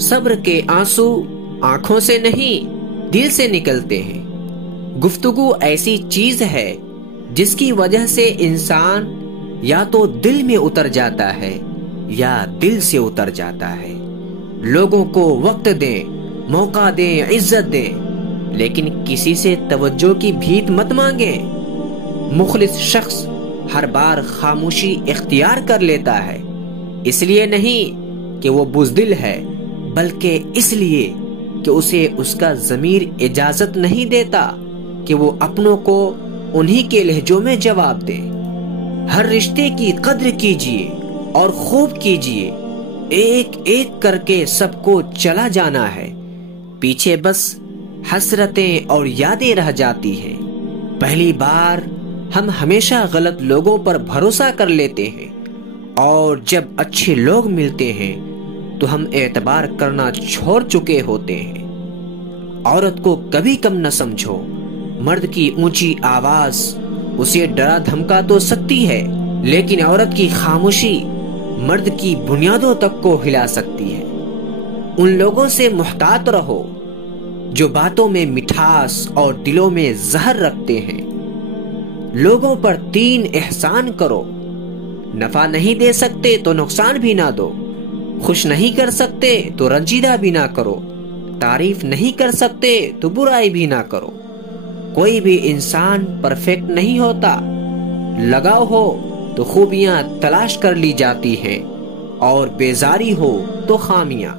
صبر کے آنسو آنکھوں سے نہیں دل سے نکلتے ہیں۔ گفتگو ایسی چیز ہے جس کی وجہ سے انسان یا تو دل میں اتر جاتا ہے یا دل سے اتر جاتا ہے۔ لوگوں کو وقت دیں، موقع دیں، عزت دیں، لیکن کسی سے توجہ کی بھیک مت مانگیں۔ مخلص شخص ہر بار خاموشی اختیار کر لیتا ہے، اس لیے نہیں کہ وہ بزدل ہے، بلکہ اس لیے کہ اسے اس کا ضمیر اجازت نہیں دیتا کہ وہ اپنوں کو انہی کے لہجوں میں جواب دے۔ ہر رشتے کی قدر کیجیے اور خوب کیجیے، ایک ایک کر کے سب کو چلا جانا ہے، پیچھے بس حسرتیں اور یادیں رہ جاتی ہیں۔ پہلی بار ہم ہمیشہ غلط لوگوں پر بھروسہ کر لیتے ہیں، اور جب اچھے لوگ ملتے ہیں تو ہم اعتبار کرنا چھوڑ چکے ہوتے ہیں۔ عورت کو کبھی کم نہ سمجھو، مرد کی اونچی آواز اسے ڈرا دھمکا تو سکتی ہے، لیکن عورت کی خاموشی مرد کی بنیادوں تک کو ہلا سکتی ہے۔ ان لوگوں سے محتاط رہو جو باتوں میں مٹھاس اور دلوں میں زہر رکھتے ہیں۔ لوگوں پر 3 احسان کرو، نفع نہیں دے سکتے تو نقصان بھی نہ دو، خوش نہیں کر سکتے تو رنجیدہ بھی نہ کرو، تعریف نہیں کر سکتے تو برائی بھی نہ کرو۔ کوئی بھی انسان پرفیکٹ نہیں ہوتا، لگاؤ ہو تو خوبیاں تلاش کر لی جاتی ہیں، اور بیزاری ہو تو خامیاں۔